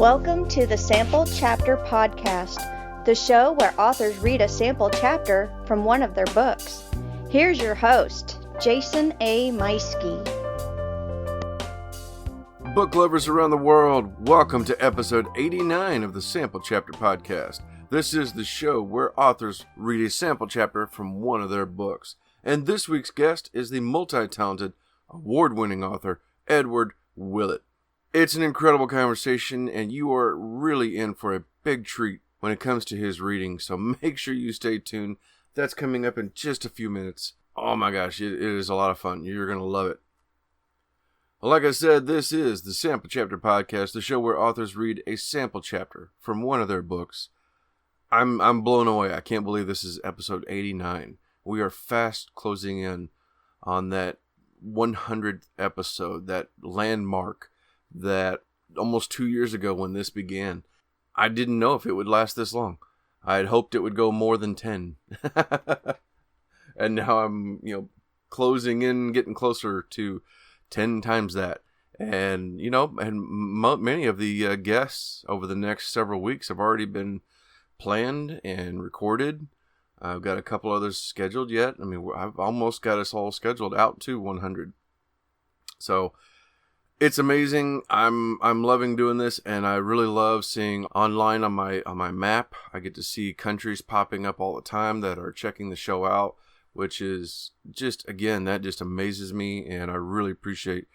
Welcome to the Sample Chapter Podcast, the show where authors read a sample chapter from one of their books. Here's your host, Jason A. Meiske. Book lovers around the world, welcome to episode 89 of the Sample Chapter Podcast. This is the show where authors read a sample chapter from one of their books. And this week's guest is the multi-talented, award-winning author, Edward Willett. It's an incredible conversation, and you are really in for a big treat when it comes to his reading, so make sure you stay tuned. That's coming up in just a few minutes. Oh my gosh, it is a lot of fun. You're going to love it. Well, like I said, this is the Sample Chapter Podcast, the show where authors read a sample chapter from one of their books. I'm blown away. I can't believe this is episode 89. We are fast closing in on that 100th episode, that landmark that almost 2 years ago when this began. I didn't know if it would last this long. I had hoped it would go more than 10. And now I'm, closing in, getting closer to 10 times that. And, many of the guests over the next several weeks have already been planned and recorded. I've got a couple others scheduled yet. I've almost got us all scheduled out to 100. So it's amazing. I'm loving doing this, and I really love seeing online on my map. I get to see countries popping up all the time that are checking the show out, which is just, again, that just amazes me, and I really appreciate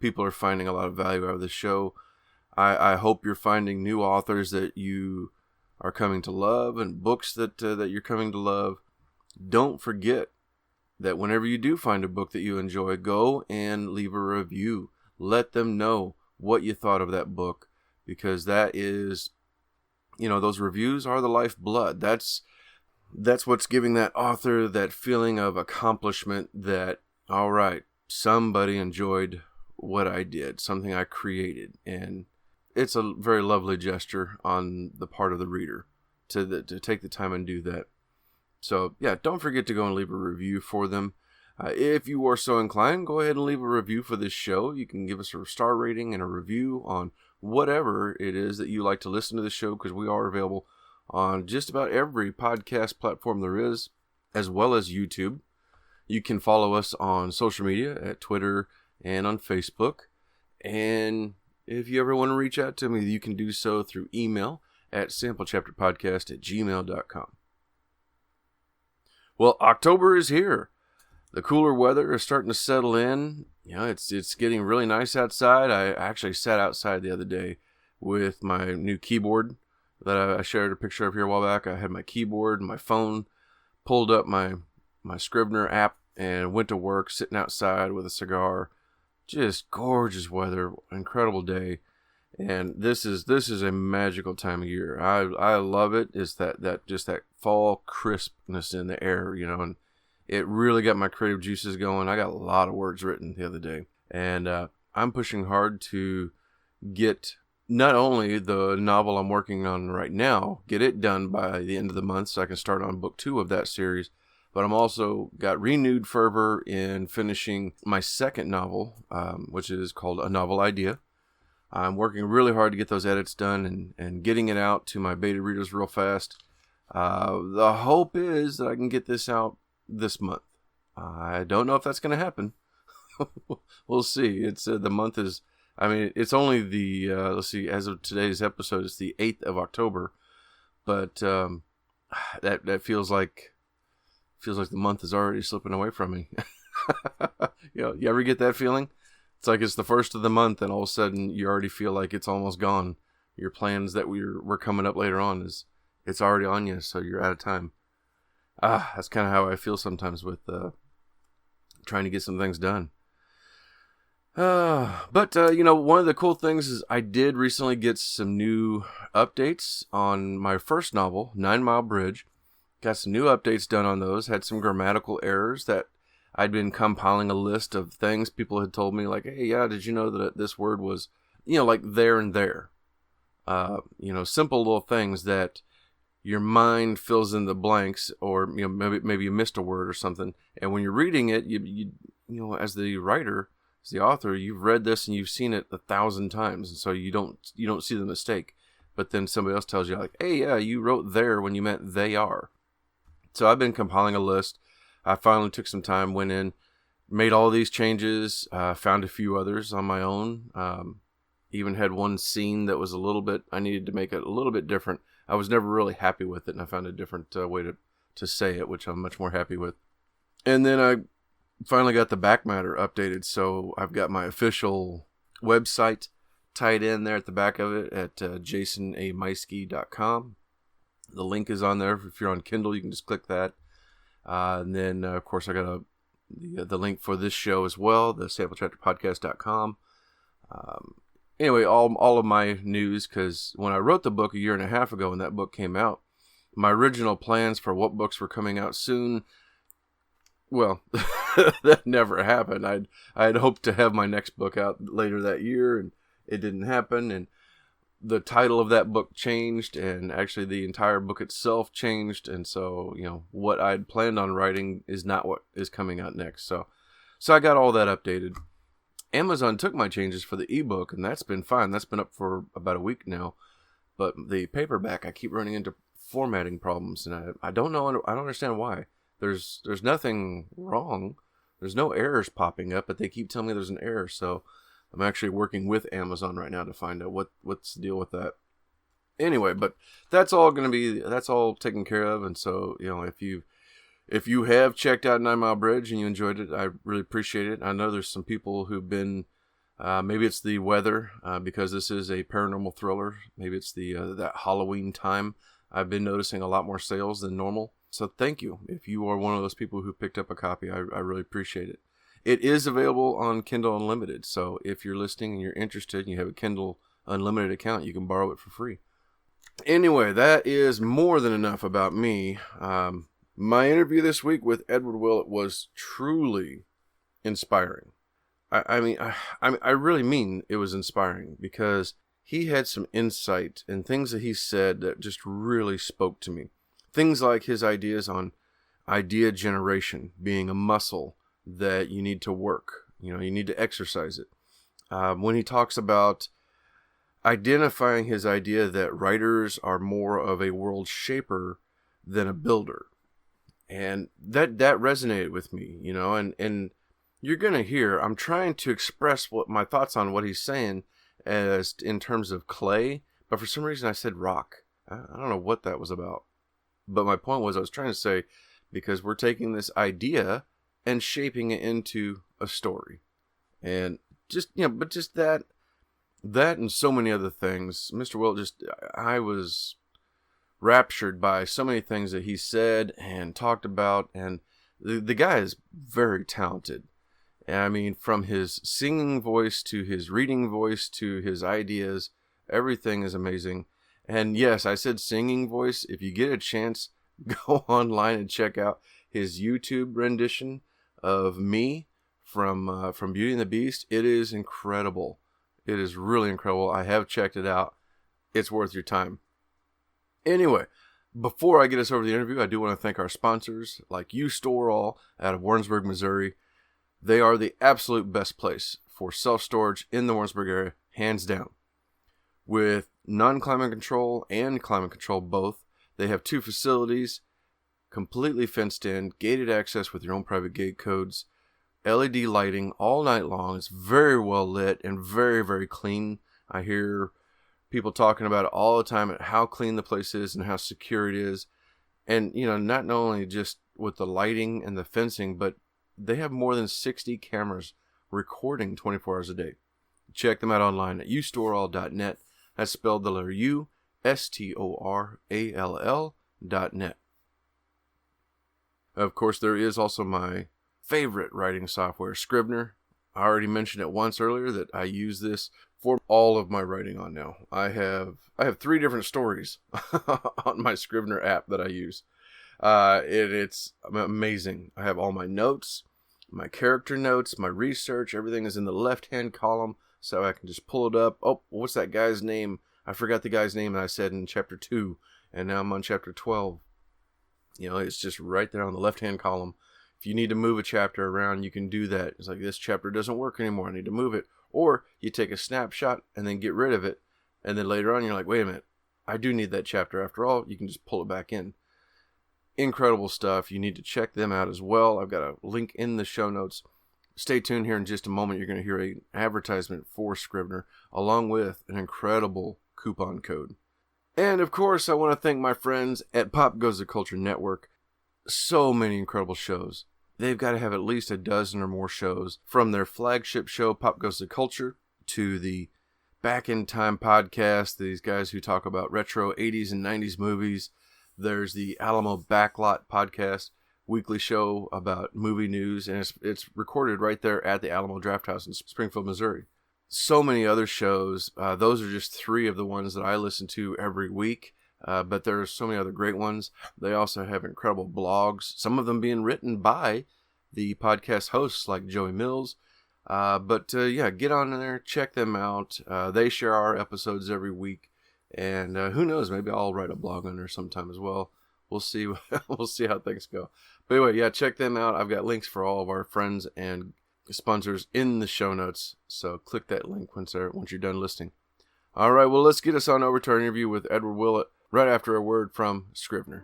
people are finding a lot of value out of the show. I hope you're finding new authors that you are coming to love, and books that you're coming to love. Don't forget that whenever you do find a book that you enjoy, go and leave a review. Let them know what you thought of that book, because that is, those reviews are the lifeblood. That's what's giving that author that feeling of accomplishment that, all right, somebody enjoyed what I did, something I created. And it's a very lovely gesture on the part of the reader to take the time and do that. So, yeah, don't forget to go and leave a review for them. If you are so inclined, go ahead and leave a review for this show. You can give us a star rating and a review on whatever it is that you like to listen to the show, because we are available on just about every podcast platform there is, as well as YouTube. You can follow us on social media at Twitter and on Facebook. And if you ever want to reach out to me, you can do so through email at samplechapterpodcast@gmail.com. Well, October is here. The cooler weather is starting to settle in. It's getting really nice outside. I actually sat outside the other day with my new keyboard that I shared a picture of here a while back. I had my keyboard and my phone, pulled up my Scrivener app, and went to work sitting outside with a cigar. Just gorgeous weather, incredible day. And this is a magical time of year. I love it. It's that fall crispness in the air, and it really got my creative juices going. I got a lot of words written the other day, and I'm pushing hard to get not only the novel I'm working on right now, get it done by the end of the month so I can start on book 2 of that series, but I'm also got renewed fervor in finishing my second novel, which is called A Novel Idea. I'm working really hard to get those edits done and getting it out to my beta readers real fast. The hope is that I can get this out this month. I don't know if that's going to happen. We'll see. It's the month is, it's only the, let's see, as of today's episode, it's the 8th of October, but that feels like the month is already slipping away from me. You ever get that feeling? It's like it's the first of the month, and all of a sudden you already feel like it's almost gone. Your plans that we're coming up later on it's already on you, so you're out of time. That's kind of how I feel sometimes with trying to get some things done. But one of the cool things is I did recently get some new updates on my first novel, 9 Mile Bridge. Got some new updates done on those. Had some grammatical errors that I'd been compiling a list of things people had told me, like, hey, yeah, did you know that this word was, like there and there? Simple little things that your mind fills in the blanks, or maybe you missed a word or something, and when you're reading it, you as the writer, As the author, you've read this and you've seen it 1,000 times, and so you don't see the mistake. But then somebody else tells you, like, hey, yeah, you wrote there when you meant they are. So I've been compiling a list. I finally took some time, went in, made all these changes, found a few others on my own. Even had one scene that was I needed to make it a little bit different. I was never really happy with it, and I found a different way to say it, which I'm much more happy with. And then I finally got the back matter updated, so I've got my official website tied in there at the back of it at jasonameiske.com. The link is on there. If you're on Kindle, you can just click that. And then, of course, I got the link for this show as well, the samplechapterpodcast.com. Anyway, all of my news, because when I wrote the book 1.5 years ago, when that book came out, my original plans for what books were coming out soon, well, that never happened. I'd hoped to have my next book out later that year, and it didn't happen. And the title of that book changed, and actually the entire book itself changed. And so, what I'd planned on writing is not what is coming out next. So I got all that updated. Amazon took my changes for the ebook, and that's been fine. That's been up for about a week now. But the paperback, I keep running into formatting problems, and I don't know. I don't understand why. There's nothing wrong. There's no errors popping up, but they keep telling me there's an error. So I'm actually working with Amazon right now to find out what's the deal with that. Anyway, but that's all taken care of. And so, if you have checked out 9 Mile Bridge and you enjoyed it, I really appreciate it. I know there's some people who've been, maybe it's the weather, because this is a paranormal thriller. Maybe it's that Halloween time. I've been noticing a lot more sales than normal. So thank you. If you are one of those people who picked up a copy, I really appreciate it. It is available on Kindle Unlimited. So if you're listening and you're interested and you have a Kindle Unlimited account, you can borrow it for free. Anyway, that is more than enough about me. My interview this week with Edward Willett was truly inspiring. I really mean it was inspiring, because he had some insight and things that he said that just really spoke to me. Things like his ideas on idea generation being a muscle that you need to work. You need to exercise it. When he talks about identifying his idea that writers are more of a world shaper than a builder. And that resonated with me, and you're going to hear, I'm trying to express my thoughts on what he's saying as in terms of clay, but for some reason I said rock. I don't know what that was about. But my point was, I was trying to say, because we're taking this idea and shaping it into a story. And just that and so many other things. Mr. Willett, I was raptured by so many things that he said and talked about. And the guy is very talented. I mean, from his singing voice to his reading voice to his ideas, everything is amazing. And yes, I said singing voice. If you get a chance, go online and check out his YouTube rendition of me from Beauty and the Beast. It is incredible. It is really incredible. I have checked it out. It's worth your time. Anyway, before I get us over the interview, I do want to thank our sponsors, like U-Stor-All out of Warrensburg, Missouri. They are the absolute best place for self-storage in the Warrensburg area, hands down. With non-climate control and climate control both, they have 2 facilities, completely fenced in, gated access with your own private gate codes, LED lighting all night long. It's very well lit and very, very clean. I hear people talking about it all the time, at how clean the place is and how secure it is. And, not only just with the lighting and the fencing, but they have more than 60 cameras recording 24 hours a day. Check them out online at U-Store-All.net. That's spelled the letter U, STORALL.net. Of course, there is also my favorite writing software, Scrivener. I already mentioned it once earlier that I use this for all of my writing on now. I have 3 different stories on my Scrivener app that I use. It's amazing. I have all my notes, my character notes, my research. Everything is in the left-hand column, so I can just pull it up. Oh, what's that guy's name? I forgot the guy's name that I said in chapter 2, and now I'm on chapter 12. It's just right there on the left-hand column. If you need to move a chapter around, you can do that. It's like, this chapter doesn't work anymore, I need to move it. Or you take a snapshot and then get rid of it. And then later on, you're like, wait a minute, I do need that chapter after all. You can just pull it back in. Incredible stuff. You need to check them out as well. I've got a link in the show notes. Stay tuned here in just a moment. You're going to hear an advertisement for Scrivener, along with an incredible coupon code. And of course, I want to thank my friends at Pop Goes the Culture Network. So many incredible shows. They've got to have at least a dozen or more shows, from their flagship show, Pop Goes the Culture, to the Back in Time podcast, these guys who talk about retro 80s and 90s movies. There's the Alamo Backlot podcast, weekly show about movie news, and it's recorded right there at the Alamo Drafthouse in Springfield, Missouri. So many other shows. Those are just 3 of the ones that I listen to every week, but there are so many other great ones. They also have incredible blogs, some of them being written by the podcast hosts like Joey Mills. Yeah, get on there, check them out. They share our episodes every week. And who knows, maybe I'll write a blog on there sometime as well. We'll see. We'll see how things go. But anyway, yeah, check them out. I've got links for all of our friends and sponsors in the show notes. So click that link once you're done listening. All right, well, let's get us on over to our interview with Edward Willett right after a word from Scrivener.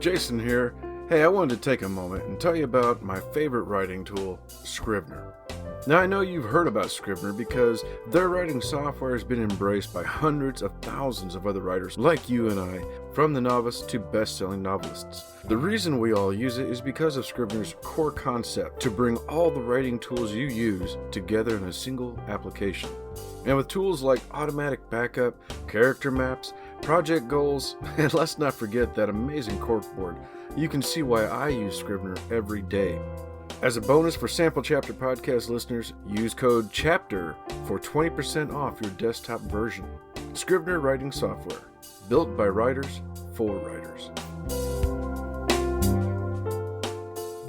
Jason here. Hey, I wanted to take a moment and tell you about my favorite writing tool, Scrivener. Now, I know you've heard about Scrivener because their writing software has been embraced by hundreds of thousands of other writers like you and I, from the novice to best-selling novelists. The reason we all use it is because of Scrivener's core concept to bring all the writing tools you use together in a single application. And with tools like automatic backup, character maps, project goals, and let's not forget that amazing corkboard, you can see why I use Scrivener every day. As a bonus for Sample Chapter Podcast listeners, use code CHAPTER for 20% off your desktop version. Scrivener writing software, built by writers for writers.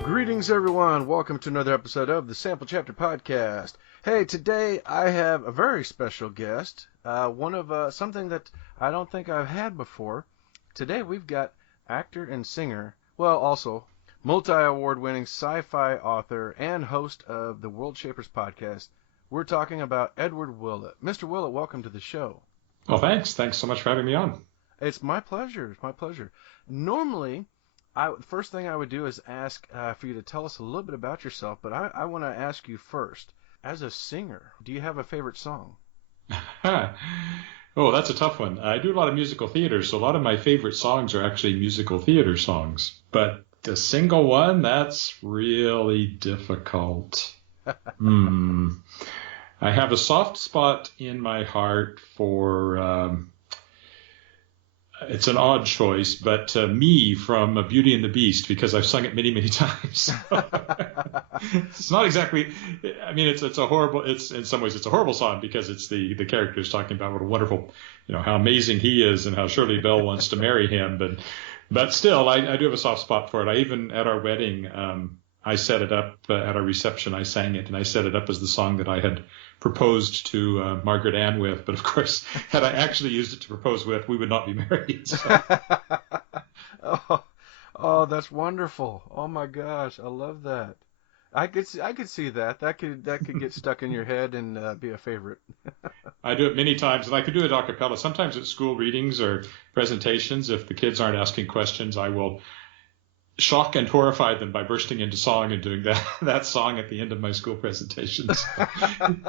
Greetings, everyone. Welcome to another episode of the Sample Chapter Podcast. Hey, today I have a very special guest, one of something that I don't think I've had before. Today we've got actor and singer, well, also multi-award-winning sci-fi author and host of the Worldshapers Podcast. We're talking about Edward Willett. Mr. Willett, welcome to the show. Well, thanks. Thanks so much for having me on. It's my pleasure. It's my pleasure. Normally, the first thing I would do is ask for you to tell us a little bit about yourself, but I want to ask you first, as a singer, do you have a favorite song? Oh, that's a tough one. I do a lot of musical theater, so a lot of my favorite songs are actually musical theater songs. But the single one, that's really difficult. I have a soft spot in my heart for, it's an odd choice, but Me from Beauty and the Beast, because I've sung it many, many times. It's not exactly, I mean, it's a horrible, it's in some ways it's a horrible song because it's the characters talking about what a wonderful, how amazing he is and how Shirley Bell wants to marry him. But still, I do have a soft spot for it. I even, at our wedding, I set it up at our reception. I sang it, and I set it up as the song that I had proposed to Margaret Ann with. But of course, had I actually used it to propose with, we would not be married. So. Oh, that's wonderful! Oh my gosh, I love that. I could see that. That could get stuck in your head and be a favorite. I do it many times, and I could do it a cappella. Sometimes at school readings or presentations, if the kids aren't asking questions, I will shock and horrify them by bursting into song and doing that song at the end of my school presentations.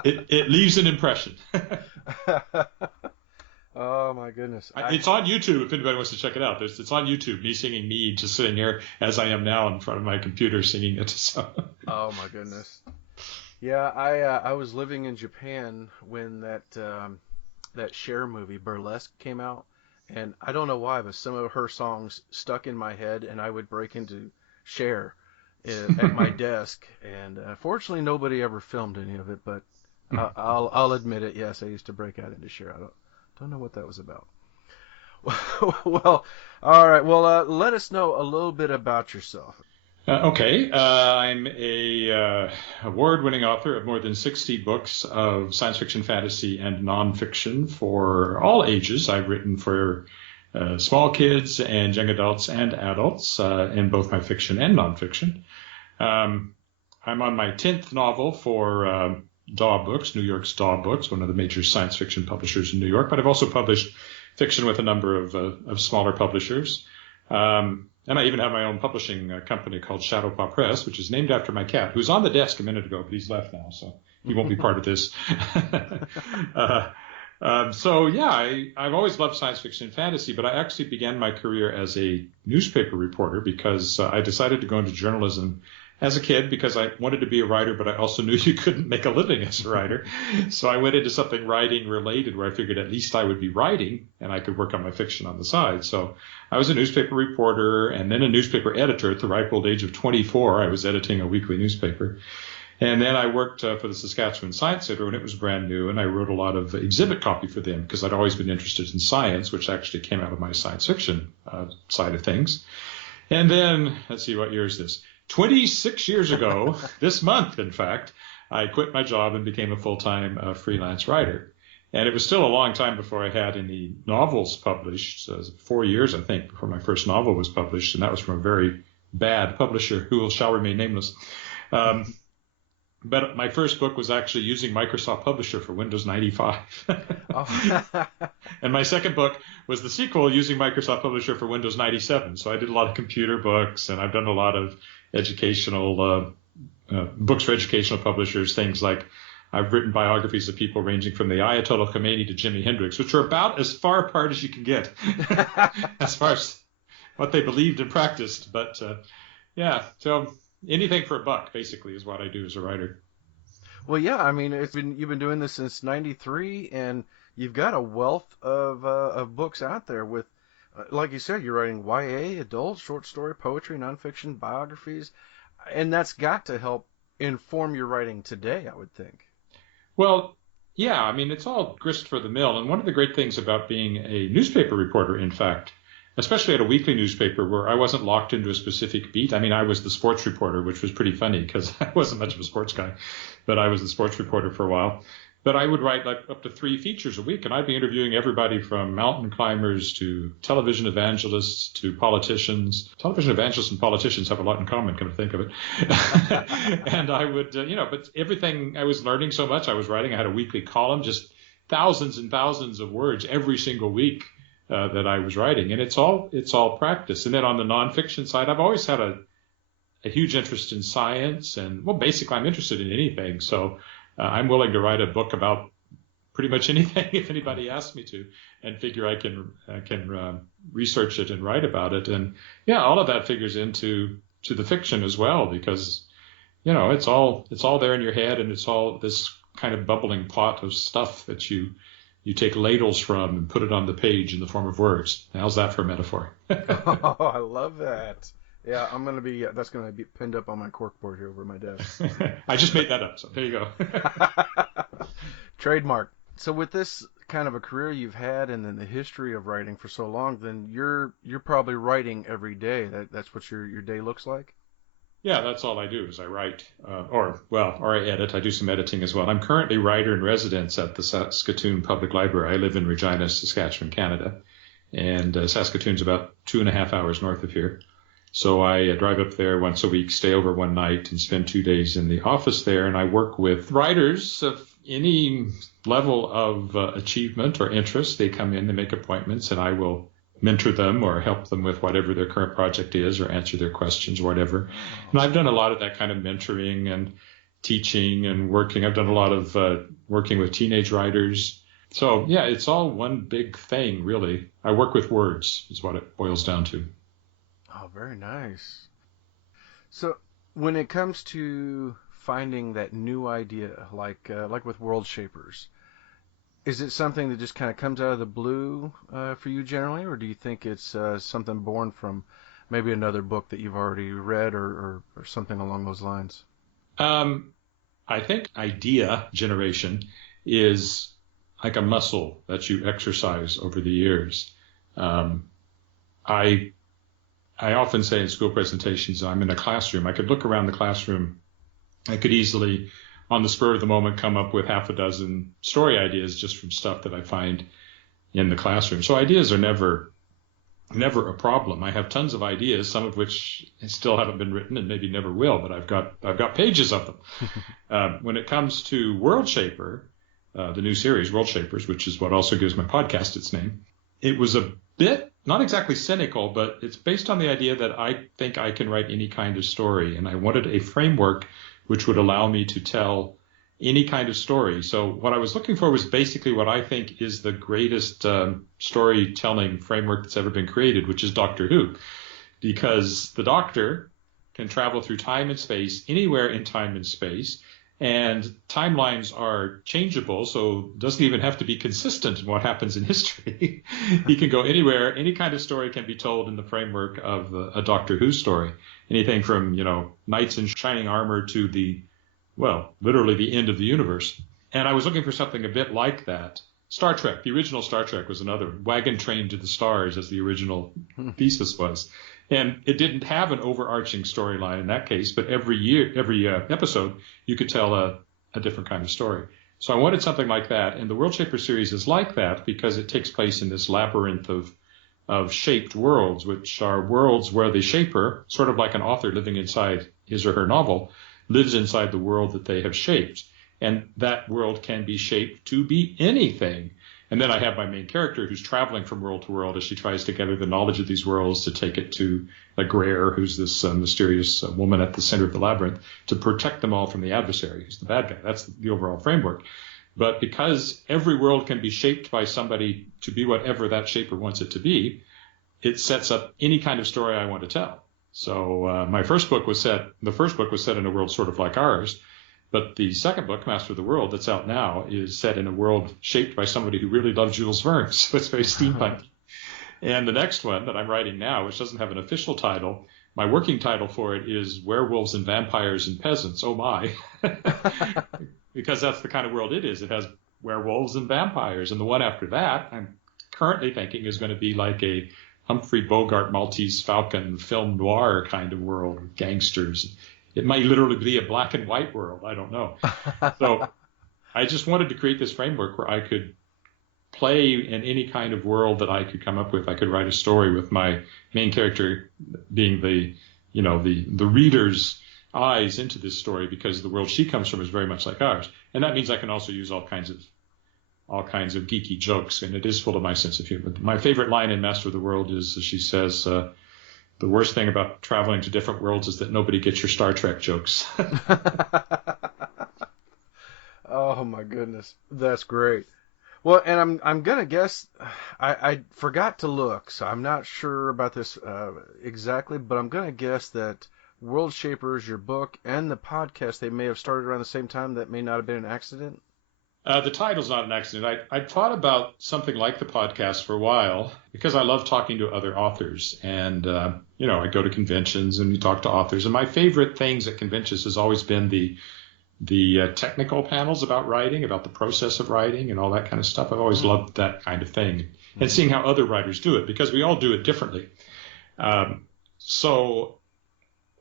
It leaves an impression. Oh my goodness! It's on YouTube if anybody wants to check it out. It's on YouTube. Me singing me, just sitting here as I am now in front of my computer singing it. So. Oh my goodness! Yeah, I was living in Japan when that Cher movie Burlesque came out, and I don't know why, but some of her songs stuck in my head, and I would break into Cher at my desk. And fortunately, nobody ever filmed any of it, but I'll admit it. Yes, I used to break out into Cher. I don't know what that was about. Well, all right. Well, let us know a little bit about yourself. Okay. I'm a award-winning author of more than 60 books of science fiction, fantasy, and nonfiction for all ages. I've written for small kids and young adults and adults in both my fiction and nonfiction. I'm on my 10th novel for Daw Books, New York's Daw Books, one of the major science fiction publishers in New York. But I've also published fiction with a number of smaller publishers. And I even have my own publishing company called Shadowpaw Press, which is named after my cat, who's on the desk a minute ago, but he's left now, so he won't be part of this. I've always loved science fiction and fantasy, but I actually began my career as a newspaper reporter because I decided to go into journalism as a kid because I wanted to be a writer, but I also knew you couldn't make a living as a writer. So I went into something writing related where I figured at least I would be writing and I could work on my fiction on the side. So I was a newspaper reporter and then a newspaper editor at the ripe old age of 24. I was editing a weekly newspaper. And then I worked for the Saskatchewan Science Center when it was brand new, and I wrote a lot of exhibit copy for them because I'd always been interested in science, which actually came out of my science fiction side of things. And then, let's see, what year is this? 26 years ago, this month, in fact, I quit my job and became a full-time freelance writer. And it was still a long time before I had any novels published. So 4 years, I think, before my first novel was published, and that was from a very bad publisher who shall remain nameless. But my first book was actually using Microsoft Publisher for Windows 95. Oh. And my second book was the sequel using Microsoft Publisher for Windows 97. So I did a lot of computer books, and I've done a lot of educational books for educational publishers, things like I've written biographies of people ranging from the Ayatollah Khomeini to Jimi Hendrix, which are about as far apart as you can get as far as what they believed and practiced. But so anything for a buck, basically, is what I do as a writer. Well, yeah, I mean, you've been doing this since '93, and you've got a wealth of books out there with, like you said, you're writing YA, adult, short story, poetry, nonfiction, biographies, and that's got to help inform your writing today, I would think. Well, yeah, I mean, it's all grist for the mill, and one of the great things about being a newspaper reporter, in fact, especially at a weekly newspaper where I wasn't locked into a specific beat. I mean, I was the sports reporter, which was pretty funny because I wasn't much of a sports guy, but I was the sports reporter for a while. But I would write like up to 3 features a week, and I'd be interviewing everybody from mountain climbers to television evangelists to politicians. Television evangelists and politicians have a lot in common, come to think of it. And I would, but everything, I was learning so much. I was writing, I had a weekly column, just thousands and thousands of words every single week that I was writing. And it's all practice. And then on the nonfiction side, I've always had a huge interest in science. And, well, basically, I'm interested in anything. So I'm willing to write a book about pretty much anything if anybody asks me to, and figure I can research it and write about it. And yeah, all of that figures into the fiction as well, because it's all there in your head, and it's all this kind of bubbling pot of stuff that you take ladles from and put it on the page in the form of words. How's that for a metaphor? Oh, I love that. Yeah, that's going to be pinned up on my corkboard here over my desk. I just made that up, so there you go. Trademark. So with this kind of a career you've had and then the history of writing for so long, then you're probably writing every day. That's what your day looks like? Yeah, that's all I do is I write, or I edit. I do some editing as well. I'm currently writer in residence at the Saskatoon Public Library. I live in Regina, Saskatchewan, Canada, and Saskatoon's about 2.5 hours north of here. So I drive up there once a week, stay over one night, and spend 2 days in the office there. And I work with writers of any level of achievement or interest. They come in, they make appointments, and I will mentor them or help them with whatever their current project is, or answer their questions or whatever. And I've done a lot of that kind of mentoring and teaching and working. I've done a lot of working with teenage writers. So yeah, it's all one big thing, really. I work with words is what it boils down to. Oh, very nice. So when it comes to finding that new idea, like with Worldshapers, is it something that just kind of comes out of the blue for you generally, or do you think it's something born from maybe another book that you've already read or something along those lines? I think idea generation is like a muscle that you exercise over the years. I often say in school presentations, I'm in a classroom. I could look around the classroom. I could easily, on the spur of the moment, come up with half a dozen story ideas just from stuff that I find in the classroom. So ideas are never a problem. I have tons of ideas, some of which still haven't been written and maybe never will, but I've got pages of them. When it comes to Worldshaper, the new series, Worldshapers, which is what also gives my podcast its name, it was a bit, not exactly cynical, but it's based on the idea that I think I can write any kind of story, and I wanted a framework which would allow me to tell any kind of story. So what I was looking for was basically what I think is the greatest storytelling framework that's ever been created, which is Doctor Who, because the Doctor can travel through time and space, anywhere in time and space, and timelines are changeable, so it doesn't even have to be consistent in what happens in history. He can go anywhere. Any kind of story can be told in the framework of a Doctor Who story. Anything from, knights in shining armor to literally the end of the universe. And I was looking for something a bit like that. Star Trek, the original Star Trek, was another wagon train to the stars, as the original thesis was. And it didn't have an overarching storyline in that case, but every episode, you could tell a different kind of story. So I wanted something like that. And the Worldshapers series is like that because it takes place in this labyrinth of shaped worlds, which are worlds where the shaper, sort of like an author living inside his or her novel, lives inside the world that they have shaped. And that world can be shaped to be anything. And then I have my main character who's traveling from world to world as she tries to gather the knowledge of these worlds to take it to Greer, who's this mysterious woman at the center of the labyrinth, to protect them all from the adversary, who's the bad guy. That's the overall framework. But because every world can be shaped by somebody to be whatever that shaper wants it to be, it sets up any kind of story I want to tell. So the first book was set in a world sort of like ours. But the second book, Master of the World, that's out now, is set in a world shaped by somebody who really loved Jules Verne. So it's very steampunk. And the next one that I'm writing now, which doesn't have an official title, my working title for it is Werewolves and Vampires and Peasants. Oh, my. Because that's the kind of world it is. It has werewolves and vampires. And the one after that, I'm currently thinking, is going to be like a Humphrey Bogart, Maltese Falcon, film noir kind of world with gangsters. It might literally be a black and white world. I don't know. So I just wanted to create this framework where I could play in any kind of world that I could come up with. I could write a story with my main character being the reader's eyes into this story, because the world she comes from is very much like ours. And that means I can also use all kinds of geeky jokes, and it is full of my sense of humor. My favorite line in Master of the World is, she says, the worst thing about traveling to different worlds is that nobody gets your Star Trek jokes. Oh my goodness, that's great. Well, and I'm gonna guess, I forgot to look, so I'm not sure about this exactly, but I'm gonna guess that Worldshapers, your book, and the podcast, they may have started around the same time. That may not have been an accident. The title's not an accident. I thought about something like the podcast for a while because I love talking to other authors. And, I go to conventions and we talk to authors. And my favorite things at conventions has always been the technical panels about writing, about the process of writing and all that kind of stuff. I've always loved that kind of thing. And seeing how other writers do it, because we all do it differently. So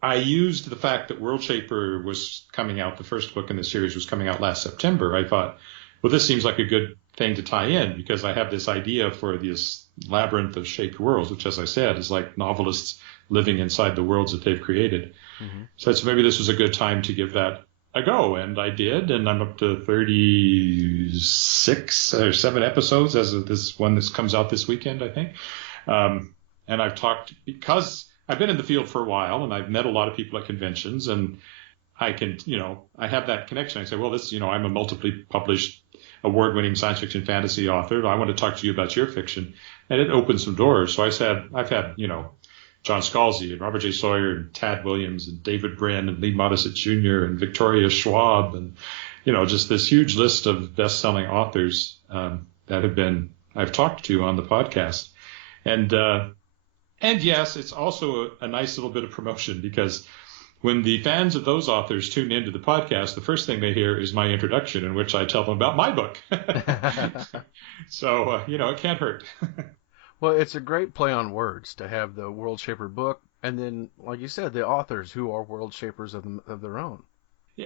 I used the fact that Worldshaper was coming out, the first book in the series was coming out last September. I thought, well, this seems like a good thing to tie in, because I have this idea for this labyrinth of shaped worlds, which, as I said, is like novelists living inside the worlds that they've created. Mm-hmm. So maybe this was a good time to give that a go. And I did, and I'm up to 36 or 7 episodes as of this one that comes out this weekend, I think. And I've talked, because I've been in the field for a while, and I've met a lot of people at conventions, and I can, I have that connection. I say, well, I'm a multiply published, award-winning science fiction fantasy author. I want to talk to you about your fiction. And it opened some doors. So I've had, John Scalzi and Robert J. Sawyer and Tad Williams and David Brin and Lee Modesitt Jr. and Victoria Schwab and, just this huge list of best-selling authors that I've talked to on the podcast. And yes, it's also a nice little bit of promotion, because when the fans of those authors tune into the podcast, the first thing they hear is my introduction, in which I tell them about my book. So, it can't hurt. Well, it's a great play on words to have the Worldshaper book And then, like you said, the authors who are world shapers of their own.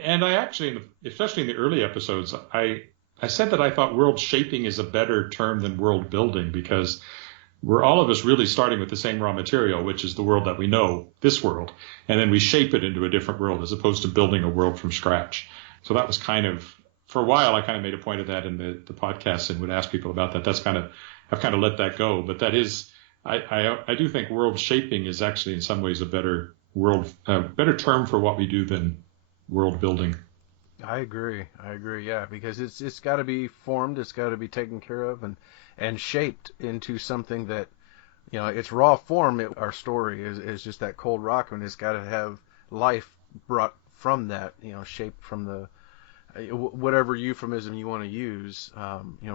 And I actually, especially in the early episodes, I said that I thought world shaping is a better term than world building, because we're all of us really starting with the same raw material, which is the world that we know, this world, and then we shape it into a different world as opposed to building a world from scratch. So that was kind of, for a while, I kind of made a point of that in the podcast and would ask people about that. I've kind of let that go, but that is, I do think world shaping is actually in some ways a better term for what we do than world building. I agree. Yeah, because it's got to be formed, it's got to be taken care of and shaped into something that, its raw form. Our story is just that cold rock, and it's got to have life brought from that, shaped from the whatever euphemism you want to use,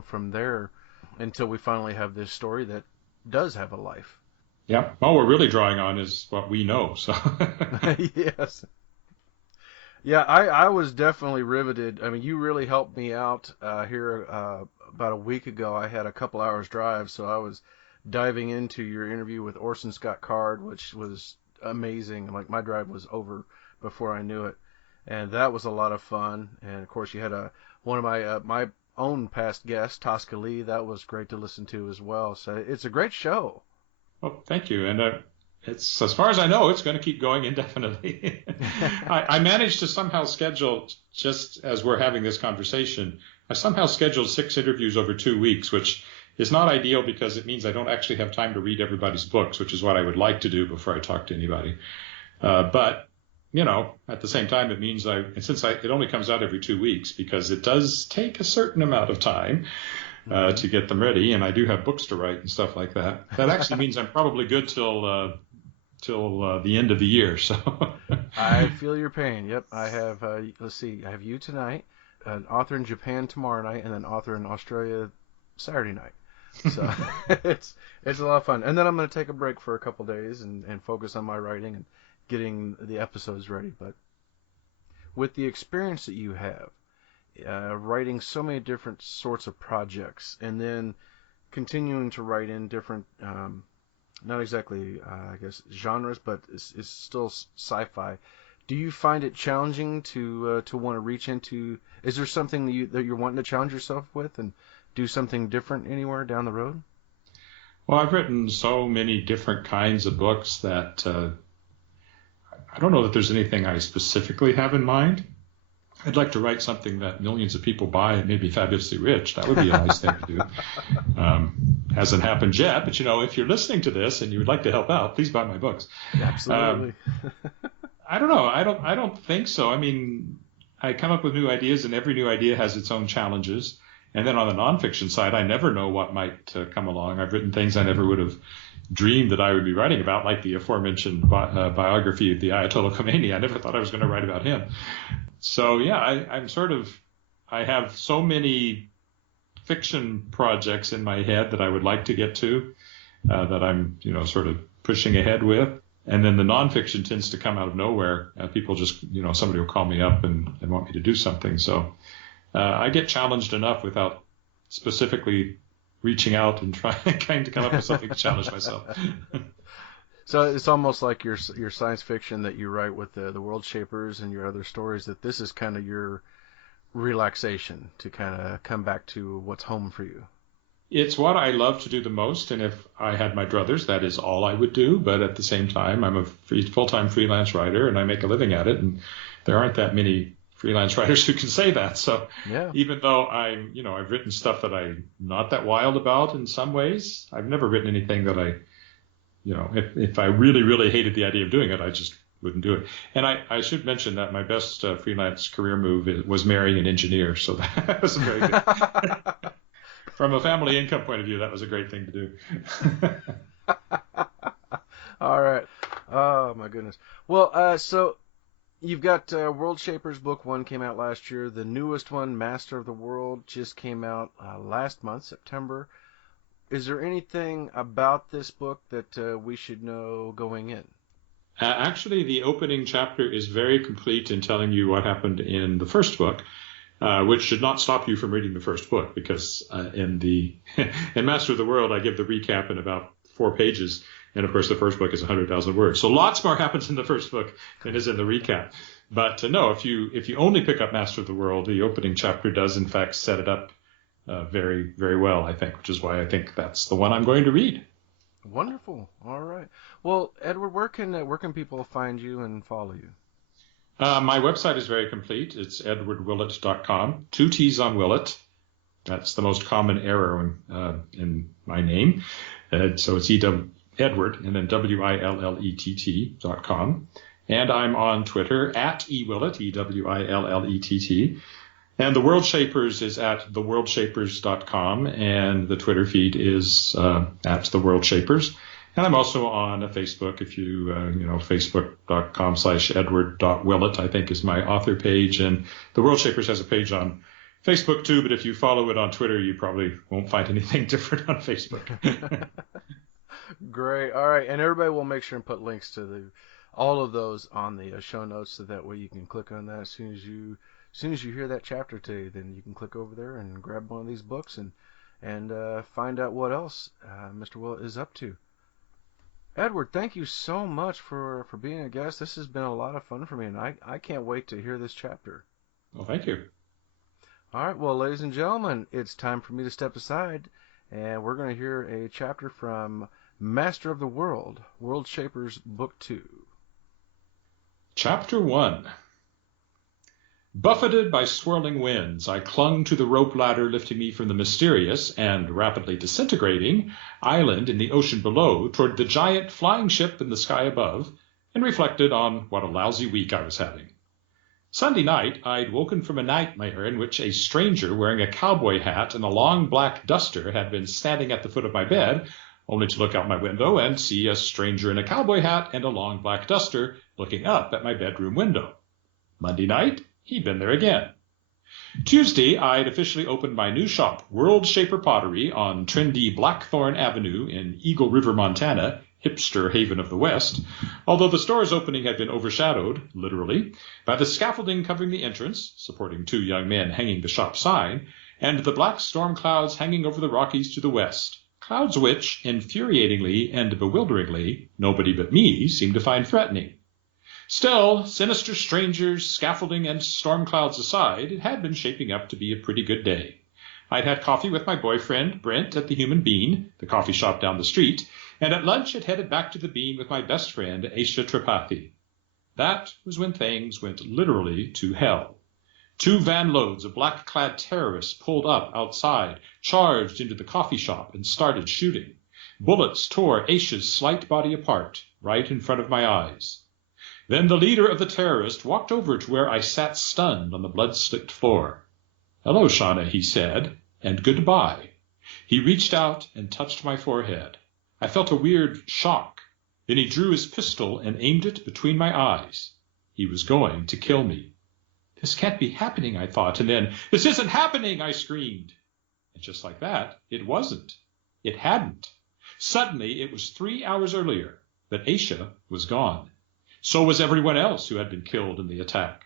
from there until we finally have this story that does have a life. Yeah. All we're really drawing on is what we know. So yes. Yeah, I was definitely riveted. I mean, you really helped me out here about a week ago. I had a couple hours drive, so I was diving into your interview with Orson Scott Card, which was amazing. Like, my drive was over before I knew it, and that was a lot of fun. And of course, you had one of my own past guests, Tosca Lee. That was great to listen to as well. So it's a great show. Well, thank you. And it's, as far as I know, it's going to keep going indefinitely. I managed to somehow schedule, just as we're having this conversation, I somehow scheduled 6 interviews over 2 weeks, which is not ideal because it means I don't actually have time to read everybody's books, which is what I would like to do before I talk to anybody. But at the same time, it means it only comes out every 2 weeks, because it does take a certain amount of time to get them ready, and I do have books to write and stuff like that. That actually means I'm probably good till the end of the year. So I feel your pain. Yep, I have. Let's see, I have you tonight, an author in Japan tomorrow night, and an author in Australia Saturday night. So it's a lot of fun. And then I'm going to take a break for a couple days and focus on my writing and getting the episodes ready. But with the experience that you have, writing so many different sorts of projects, and then continuing to write in different, not exactly, I guess, genres, but it's still sci-fi. Do you find it challenging to want to reach into? Is there something that you're wanting to challenge yourself with and do something different anywhere down the road? Well, I've written so many different kinds of books that I don't know that there's anything I specifically have in mind. I'd like to write something that millions of people buy and maybe fabulously rich. That would be a nice thing to do. Hasn't happened yet, but if you're listening to this and you would like to help out, please buy my books. Absolutely. I don't know. I don't think so. I mean, I come up with new ideas, and every new idea has its own challenges. And then on the nonfiction side, I never know what might come along. I've written things I never would have dreamed that I would be writing about, like the aforementioned biography of the Ayatollah Khomeini. I never thought I was going to write about him. So yeah, I have so many fiction projects in my head that I would like to get to, that I'm, sort of pushing ahead with. And then the nonfiction tends to come out of nowhere. People just, somebody will call me up and want me to do something. So I get challenged enough without specifically reaching out and trying to come up with something to challenge myself. So it's almost like your science fiction that you write with the Worldshapers and your other stories, that this is kind of your relaxation to kind of come back to what's home for you. It's what I love to do the most, and if I had my druthers, that is all I would do. But at the same time, I'm a full-time freelance writer, and I make a living at it, and there aren't that many freelance writers who can say that. So yeah. Even though I've written stuff that I'm not that wild about in some ways, I've never written anything that if I really, really hated the idea of doing it, I just wouldn't do it. And I should mention that my best freelance career move was marrying an engineer. So that was very good. From a family income point of view, that was a great thing to do. All right. Oh, my goodness. Well, so you've got Worldshapers Book 1 came out last year. The newest one, Master of the World, just came out last month, September. Is there anything about this book that we should know going in? Actually, the opening chapter is very complete in telling you what happened in the first book, which should not stop you from reading the first book, because in Master of the World, I give the recap in about 4 pages. And, of course, the first book is 100,000 words. So lots more happens in the first book than is in the recap. But no, if you only pick up Master of the World, the opening chapter does, in fact, set it up very, very well, I think, which is why I think that's the one I'm going to read. Wonderful. All right. Well, Edward, where can people find you and follow you? My website is very complete. It's edwardwillett.com. 2 T's on Willett. That's the most common error in my name. So it's Edward and then WILLETT.com. And I'm on Twitter at eWillett, EWILLETT. And the Worldshapers is at theworldshapers.com, and the Twitter feed is at the Worldshapers. And I'm also on Facebook. If you, facebook.com/edward.willett, I think is my author page. And the Worldshapers has a page on Facebook too, but if you follow it on Twitter, you probably won't find anything different on Facebook. Great. All right. And everybody will make sure and put links to all of those on the show notes, so that way you can click on that as soon as you hear that chapter today. Then you can click over there and grab one of these books and find out what else Mr. Willett is up to. Edward, thank you so much for being a guest. This has been a lot of fun for me, and I can't wait to hear this chapter. Well, thank you. All right. Well, ladies and gentlemen, it's time for me to step aside, and we're going to hear a chapter from Master of the World, Worldshapers Book 2. Chapter 1. Buffeted by swirling winds, I clung to the rope ladder lifting me from the mysterious and rapidly disintegrating island in the ocean below toward the giant flying ship in the sky above, and reflected on what a lousy week I was having. Sunday night, I'd woken from a nightmare in which a stranger wearing a cowboy hat and a long black duster had been standing at the foot of my bed, only to look out my window and see a stranger in a cowboy hat and a long black duster looking up at my bedroom window. Monday night, he'd been there again. Tuesday, I'd officially opened my new shop, Worldshaper Pottery, on trendy Blackthorn Avenue in Eagle River, Montana, hipster haven of the West, although the store's opening had been overshadowed, literally, by the scaffolding covering the entrance, supporting 2 young men hanging the shop sign, and the black storm clouds hanging over the Rockies to the west, clouds which, infuriatingly and bewilderingly, nobody but me seemed to find threatening. Still, sinister strangers, scaffolding, and storm clouds aside, it had been shaping up to be a pretty good day. I'd had coffee with my boyfriend, Brent, at the Human Bean, the coffee shop down the street, and at lunch had headed back to the Bean with my best friend, Aisha Tripathi. That was when things went literally to hell. 2 van loads of black-clad terrorists pulled up outside, charged into the coffee shop, and started shooting. Bullets tore Aisha's slight body apart, right in front of my eyes. Then the leader of the terrorists walked over to where I sat stunned on the blood-slicked floor. "Hello, Shauna," he said, "and goodbye." He reached out and touched my forehead. I felt a weird shock. Then he drew his pistol and aimed it between my eyes. He was going to kill me. This can't be happening, I thought, and then, "This isn't happening," I screamed. And just like that, it wasn't. It hadn't. Suddenly, it was 3 hours earlier, but Aisha was gone. So was everyone else who had been killed in the attack.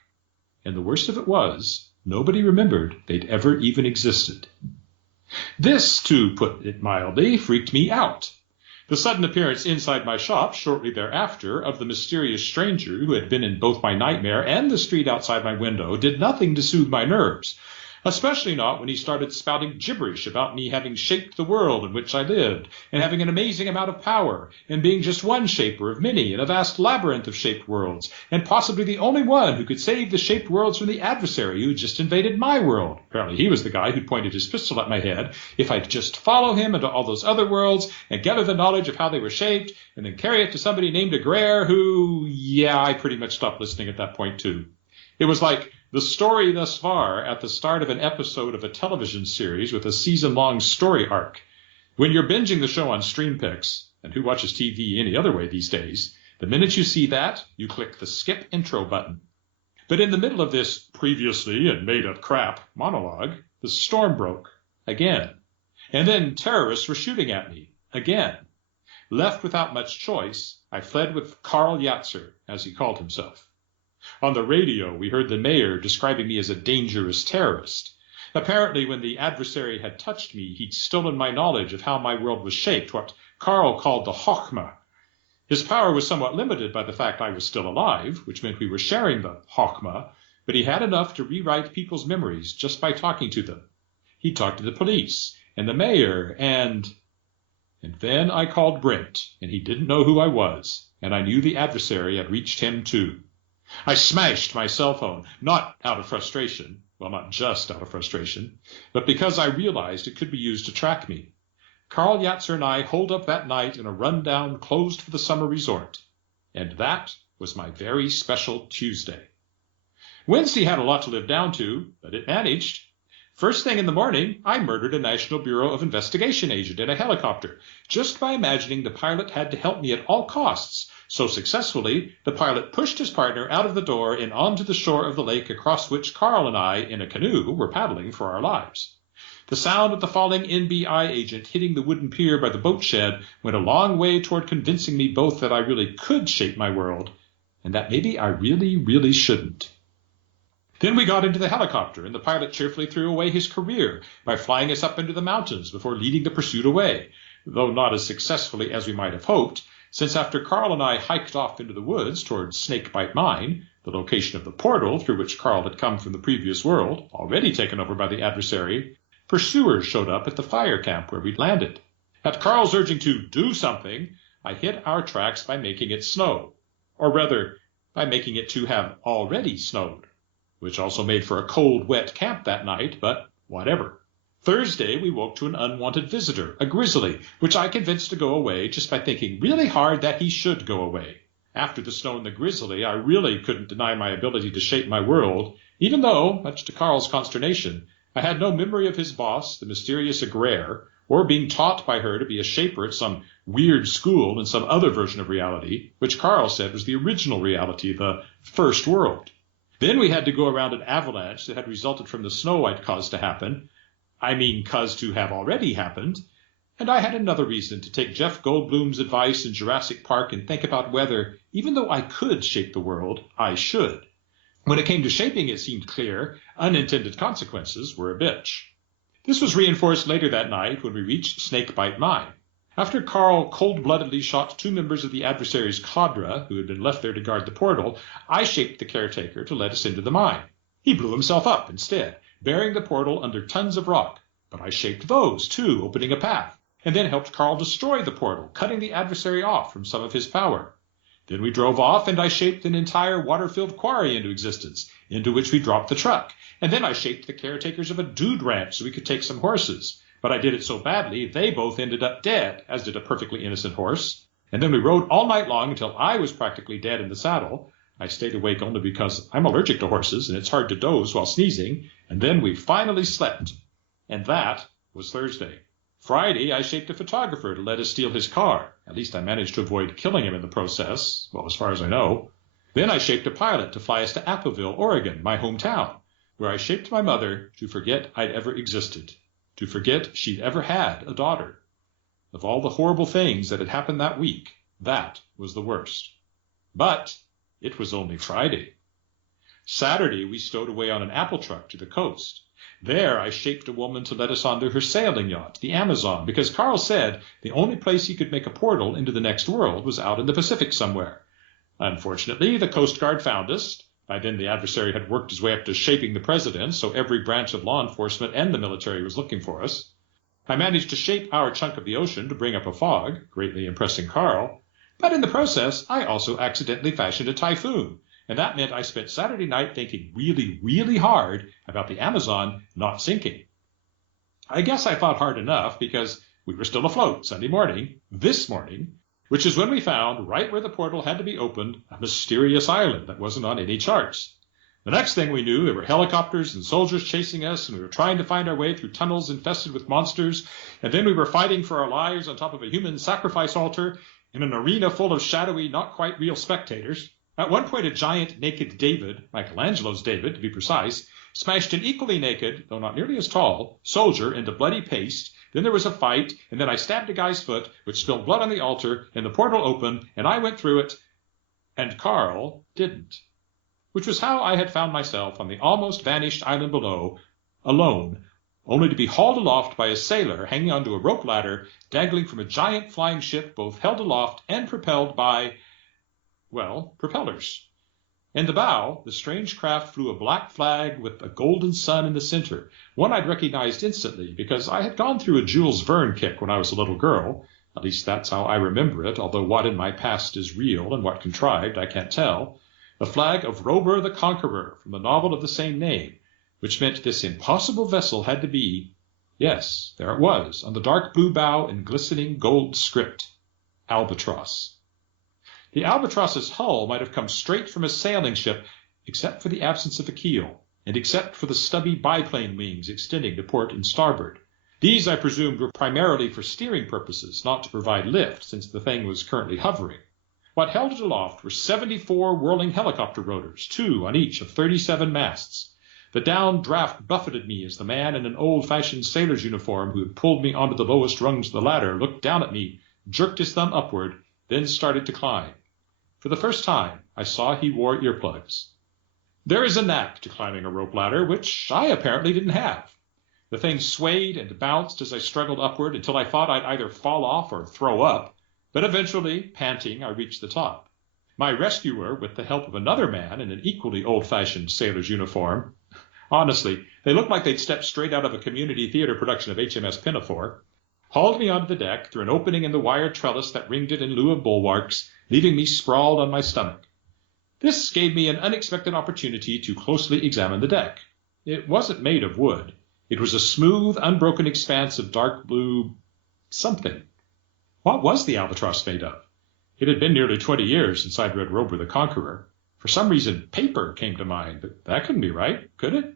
And the worst of it was, nobody remembered they'd ever even existed. This, to put it mildly, freaked me out. The sudden appearance inside my shop shortly thereafter of the mysterious stranger who had been in both my nightmare and the street outside my window did nothing to soothe my nerves, especially not when he started spouting gibberish about me having shaped the world in which I lived, and having an amazing amount of power, and being just one shaper of many in a vast labyrinth of shaped worlds, and possibly the only one who could save the shaped worlds from the adversary who just invaded my world. Apparently he was the guy who'd pointed his pistol at my head. If I'd just follow him into all those other worlds, and gather the knowledge of how they were shaped, and then carry it to somebody named Agraire who, I pretty much stopped listening at that point too. It was like the story thus far at the start of an episode of a television series with a season-long story arc. When you're binging the show on StreamPix, and who watches TV any other way these days, the minute you see that, you click the skip intro button. But in the middle of this previously and made-up crap monologue, the storm broke. Again. And then terrorists were shooting at me. Again. Left without much choice, I fled with Karl Yatzer, as he called himself. On the radio, we heard the mayor describing me as a dangerous terrorist. Apparently, when the adversary had touched me, he'd stolen my knowledge of how my world was shaped, what Karl called the Chokhmah, His power was somewhat limited by the fact I was still alive, which meant we were sharing the Chokmah, but he had enough to rewrite people's memories just by talking to them. He talked to the police, and the mayor, and then I called Brent, and he didn't know who I was, and I knew the adversary had reached him too. I smashed my cell phone, not out of frustration, well, not just out of frustration, but because I realized it could be used to track me. Carl Yatzer and I holed up that night in a rundown, closed-for-the-summer resort, and that was my very special Tuesday. Wednesday had a lot to live down to, but it managed. First thing in the morning, I murdered a National Bureau of Investigation agent in a helicopter, just by imagining the pilot had to help me at all costs. So successfully, the pilot pushed his partner out of the door and onto the shore of the lake across which Carl and I, in a canoe, were paddling for our lives. The sound of the falling NBI agent hitting the wooden pier by the boat shed went a long way toward convincing me both that I really could shape my world, and that maybe I really, really shouldn't. Then we got into the helicopter, and the pilot cheerfully threw away his career by flying us up into the mountains before leading the pursuit away, though not as successfully as we might have hoped, since after Carl and I hiked off into the woods towards Snakebite Mine, the location of the portal through which Carl had come from the previous world, already taken over by the adversary, pursuers showed up at the fire camp where we'd landed. At Carl's urging to do something, I hid our tracks by making it snow, or rather, by making it to have already snowed, which also made for a cold, wet camp that night, but whatever. Thursday, we woke to an unwanted visitor, a grizzly, which I convinced to go away just by thinking really hard that he should go away. After the snow and the grizzly, I really couldn't deny my ability to shape my world, even though, much to Carl's consternation, I had no memory of his boss, the mysterious Agraire, or being taught by her to be a shaper at some weird school in some other version of reality, which Carl said was the original reality, the first world. Then we had to go around an avalanche that had resulted from the snow I'd caused to happen, caused to have already happened, and I had another reason to take Jeff Goldblum's advice in Jurassic Park and think about whether, even though I could shape the world, I should. When it came to shaping, it seemed clear unintended consequences were a bitch. This was reinforced later that night when we reached Snakebite Mine. After Carl cold-bloodedly shot 2 members of the adversary's cadre, who had been left there to guard the portal, I shaped the caretaker to let us into the mine. He blew himself up instead, burying the portal under tons of rock, but I shaped those, too, opening a path, and then helped Carl destroy the portal, cutting the adversary off from some of his power. Then we drove off, and I shaped an entire water-filled quarry into existence, into which we dropped the truck, and then I shaped the caretakers of a dude ranch so we could take some horses. But I did it so badly, they both ended up dead, as did a perfectly innocent horse. And then we rode all night long until I was practically dead in the saddle. I stayed awake only because I'm allergic to horses, and it's hard to doze while sneezing. And then we finally slept. And that was Thursday. Friday, I shaped a photographer to let us steal his car. At least I managed to avoid killing him in the process, well, as far as I know. Then I shaped a pilot to fly us to Appleville, Oregon, my hometown, where I shaped my mother to forget I'd ever existed, to forget she'd ever had a daughter. Of all the horrible things that had happened that week, that was the worst. But it was only Friday. Saturday, we stowed away on an apple truck to the coast. There, I shaped a woman to let us onto her sailing yacht, the Amazon, because Carl said the only place he could make a portal into the next world was out in the Pacific somewhere. Unfortunately, the Coast Guard found us. By then, the adversary had worked his way up to shaping the president, so every branch of law enforcement and the military was looking for us. I managed to shape our chunk of the ocean to bring up a fog, greatly impressing Carl. But in the process, I also accidentally fashioned a typhoon, and that meant I spent Saturday night thinking really, really hard about the Amazon not sinking. I guess I thought hard enough because we were still afloat Sunday morning, this morning, which is when we found, right where the portal had to be opened, a mysterious island that wasn't on any charts. The next thing we knew, there were helicopters and soldiers chasing us, and we were trying to find our way through tunnels infested with monsters, and then we were fighting for our lives on top of a human sacrifice altar in an arena full of shadowy, not quite real spectators. At one point, a giant naked David, Michelangelo's David to be precise, smashed an equally naked, though not nearly as tall, soldier into bloody paste. Then there was a fight, and then I stabbed a guy's foot, which spilled blood on the altar, and the portal opened, and I went through it, and Carl didn't. Which was how I had found myself on the almost vanished island below, alone, only to be hauled aloft by a sailor hanging onto a rope ladder dangling from a giant flying ship, both held aloft and propelled by, well, propellers. In the bow, the strange craft flew a black flag with a golden sun in the center, one I'd recognized instantly because I had gone through a Jules Verne kick when I was a little girl. At least that's how I remember it, although what in my past is real and what contrived I can't tell. The flag of Rober the Conqueror from the novel of the same name, which meant this impossible vessel had to be, yes, there it was, on the dark blue bow in glistening gold script, Albatross. The Albatross's hull might have come straight from a sailing ship, except for the absence of a keel, and except for the stubby biplane wings extending to port and starboard. These, I presumed, were primarily for steering purposes, not to provide lift, since the thing was currently hovering. What held it aloft were 74 whirling helicopter rotors, 2 on each of 37 masts. The downdraft buffeted me as the man in an old-fashioned sailor's uniform who had pulled me onto the lowest rungs of the ladder looked down at me, jerked his thumb upward, then started to climb. For the first time, I saw he wore earplugs. There is a knack to climbing a rope ladder, which I apparently didn't have. The thing swayed and bounced as I struggled upward until I thought I'd either fall off or throw up, but eventually, panting, I reached the top. My rescuer, with the help of another man in an equally old-fashioned sailor's uniform, honestly, they looked like they'd stepped straight out of a community theater production of HMS Pinafore, hauled me onto the deck through an opening in the wire trellis that ringed it in lieu of bulwarks, leaving me sprawled on my stomach. This gave me an unexpected opportunity to closely examine the deck. It wasn't made of wood. It was a smooth, unbroken expanse of dark blue something. What was the Albatross made of? It had been nearly 20 years since I'd read Rober the Conqueror. For some reason, paper came to mind, but that couldn't be right, could it?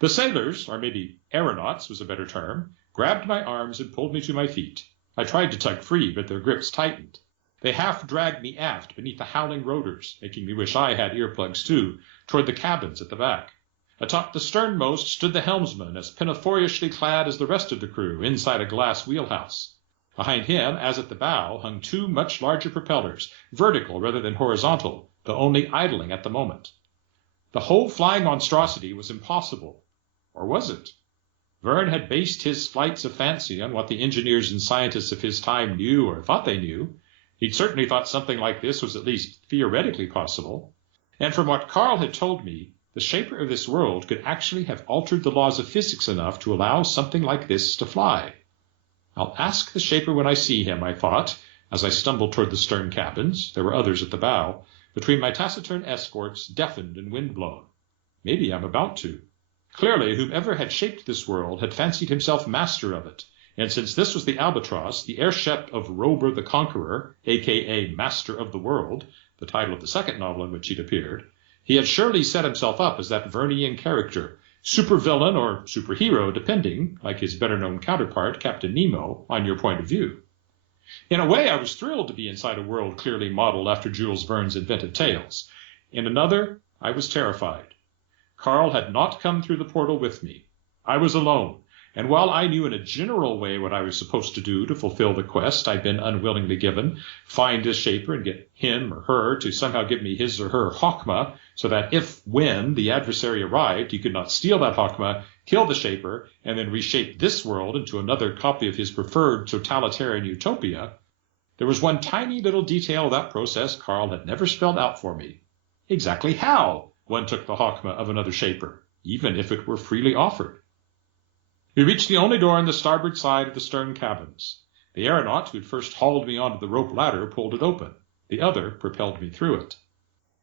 The sailors, or maybe aeronauts was a better term, grabbed my arms and pulled me to my feet. I tried to tug free, but their grips tightened. They half-dragged me aft beneath the howling rotors, making me wish I had earplugs too, toward the cabins at the back. Atop the sternmost stood the helmsman, as pinaforiously clad as the rest of the crew, inside a glass wheelhouse. Behind him, as at the bow, hung 2 much larger propellers, vertical rather than horizontal, though only idling at the moment. The whole flying monstrosity was impossible. Or was it? Verne had based his flights of fancy on what the engineers and scientists of his time knew or thought they knew. He'd certainly thought something like this was at least theoretically possible. And from what Carl had told me, the shaper of this world could actually have altered the laws of physics enough to allow something like this to fly. I'll ask the shaper when I see him, I thought, as I stumbled toward the stern cabins. There were others at the bow, between my taciturn escorts, deafened and windblown. Maybe I'm about to. Clearly, whomever had shaped this world had fancied himself master of it, and since this was the Albatross, the airship of Rober the Conqueror, a.k.a. Master of the World, the title of the second novel in which he'd appeared, he had surely set himself up as that Vernian character, supervillain or superhero, depending, like his better-known counterpart, Captain Nemo, on your point of view. In a way, I was thrilled to be inside a world clearly modeled after Jules Verne's invented tales. In another, I was terrified. Carl had not come through the portal with me. I was alone, and while I knew in a general way what I was supposed to do to fulfill the quest I'd been unwillingly given, find his shaper and get him or her to somehow give me his or her Hawkma, so that when the adversary arrived, he could not steal that Hawkma, kill the shaper, and then reshape this world into another copy of his preferred totalitarian utopia, there was one tiny little detail of that process Carl had never spelled out for me. Exactly how one took the Hawkma of another shaper, even if it were freely offered. We reached the only door on the starboard side of the stern cabins. The aeronaut who had first hauled me onto the rope ladder pulled it open. The other propelled me through it.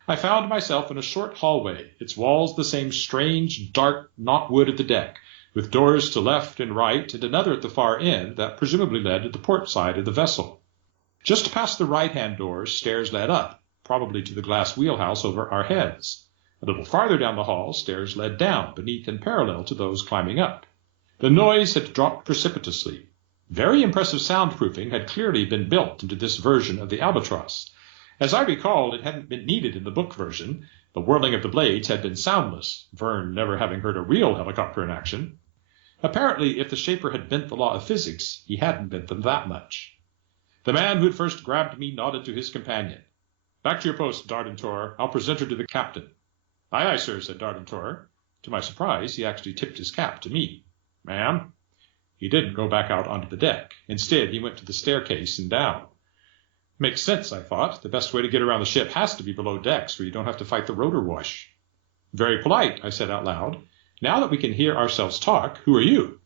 I found myself in a short hallway, its walls the same strange, dark knotwood at the deck, with doors to left and right, and another at the far end that presumably led to the port side of the vessel. Just past the right-hand doors, stairs led up, probably to the glass wheelhouse over our heads. A little farther down the hall, stairs led down, beneath and parallel to those climbing up. The noise had dropped precipitously. Very impressive soundproofing had clearly been built into this version of the Albatross. As I recalled, it hadn't been needed in the book version. The whirling of the blades had been soundless, Verne never having heard a real helicopter in action. Apparently, if the shaper had bent the law of physics, he hadn't bent them that much. The man who had first grabbed me nodded to his companion. "Back to your post, Dardantor. I'll present her to the captain." "Aye, aye, sir," said Dardantor. To my surprise, he actually tipped his cap to me. Ma'am? He didn't go back out onto the deck. Instead, he went to the staircase and down. Makes sense, I thought. The best way to get around the ship has to be below decks, where you don't have to fight the rotor wash. Very polite, I said out loud. Now that we can hear ourselves talk, who are you?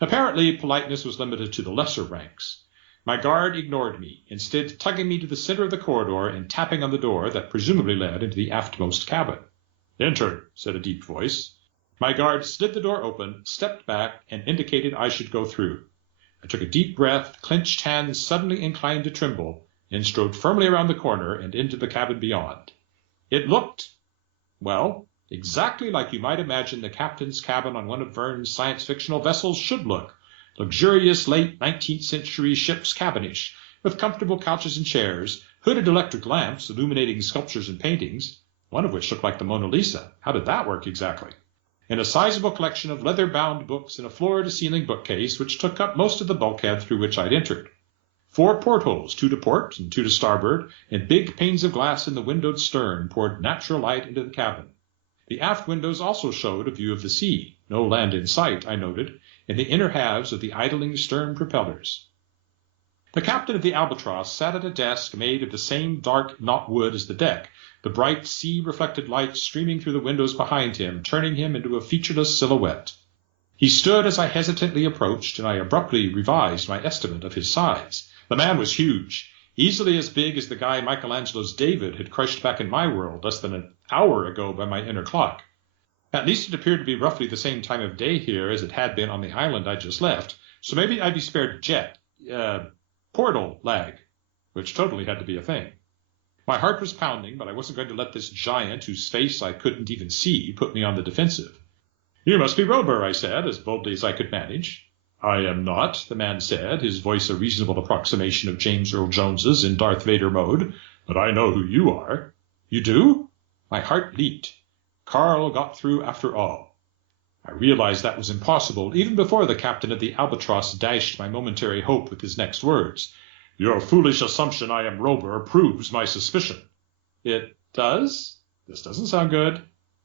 Apparently, politeness was limited to the lesser ranks. My guard ignored me, instead tugging me to the center of the corridor and tapping on the door that presumably led into the aftmost cabin. Enter, said a deep voice. My guard slid the door open, stepped back, and indicated I should go through. I took a deep breath, clenched hands suddenly inclined to tremble, and strode firmly around the corner and into the cabin beyond. It looked, well, exactly like you might imagine the captain's cabin on one of Verne's science-fictional vessels should look. Luxurious late 19th century ship's cabinish, with comfortable couches and chairs, hooded electric lamps illuminating sculptures and paintings, one of which looked like the Mona Lisa. How did that work exactly? And a sizable collection of leather-bound books in a floor-to-ceiling bookcase which took up most of the bulkhead through which I'd entered. 4 portholes, 2 to port and 2 to starboard, and big panes of glass in the windowed stern poured natural light into the cabin. The aft windows also showed a view of the sea. No land in sight, I noted, in the inner halves of the idling stern propellers. The captain of the Albatross sat at a desk made of the same dark knotwood as the deck, the bright sea-reflected light streaming through the windows behind him, turning him into a featureless silhouette. He stood as I hesitantly approached, and I abruptly revised my estimate of his size. The man was huge, easily as big as the guy Michelangelo's David had crushed back in my world less than an hour ago by my inner clock. At least it appeared to be roughly the same time of day here as it had been on the island I just left, so maybe I'd be spared portal lag, which totally had to be a thing. My heart was pounding, but I wasn't going to let this giant, whose face I couldn't even see, put me on the defensive. You must be Rober, I said, as boldly as I could manage. I am not, the man said, his voice a reasonable approximation of James Earl Jones's in Darth Vader mode, but I know who you are. You do? My heart leaped. Carl got through after all. I realized that was impossible, even before the captain of the Albatross dashed my momentary hope with his next words. Your foolish assumption I am Rober proves my suspicion. It does? This doesn't sound good.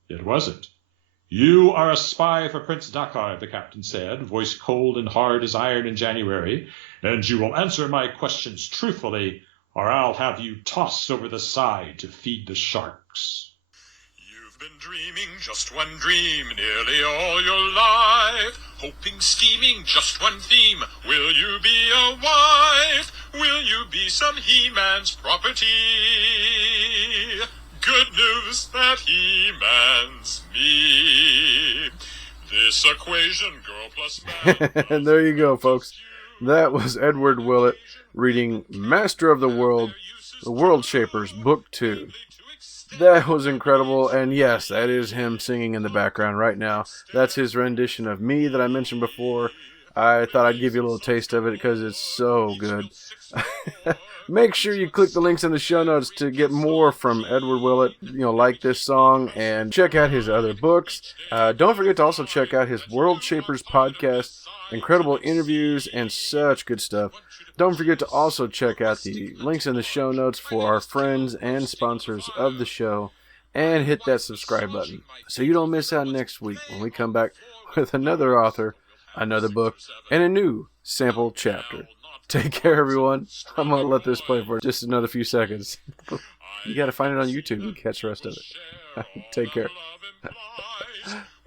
It wasn't. You are a spy for Prince Dakkar, the captain said, voice cold and hard as iron in January, and you will answer my questions truthfully, or I'll have you tossed over the side to feed the sharks. You've been dreaming just one dream nearly all your life, hoping, scheming, just one theme. Will you be a wife? Will you be some He-Man's property? Good news that He-Man's me. This equation, girl plus man. And there you go, folks. That was Edward Willett reading Master of the World, The Worldshapers, Book 2. That was incredible, and yes, that is him singing in the background right now. That's his rendition of Me that I mentioned before. I thought I'd give you a little taste of it because it's so good. Make sure you click the links in the show notes to get more from Edward Willett, like this song, and check out his other books. Don't forget to also check out his Worldshapers Podcast. Incredible interviews and such good stuff. Don't forget to also check out the links in the show notes for our friends and sponsors of the show, and hit that subscribe button so you don't miss out next week when we come back with another author, another book, and a new sample chapter. Take care, everyone. I'm going to let this play for just another few seconds. You got to find it on YouTube and catch the rest of it. Take care.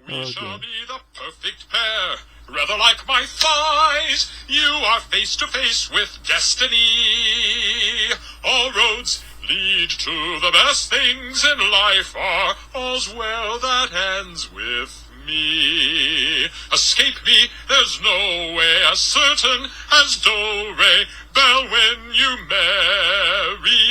We shall be the perfect pair, rather like my thighs. You are face to face with destiny. All roads lead to the best things in life are all's well that ends with me. Escape me, there's no way as certain as do-re bell when you marry.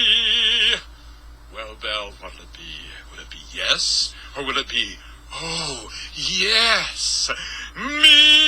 Well, Belle, what'll it be? Will it be yes, or will it be, oh, yes, me?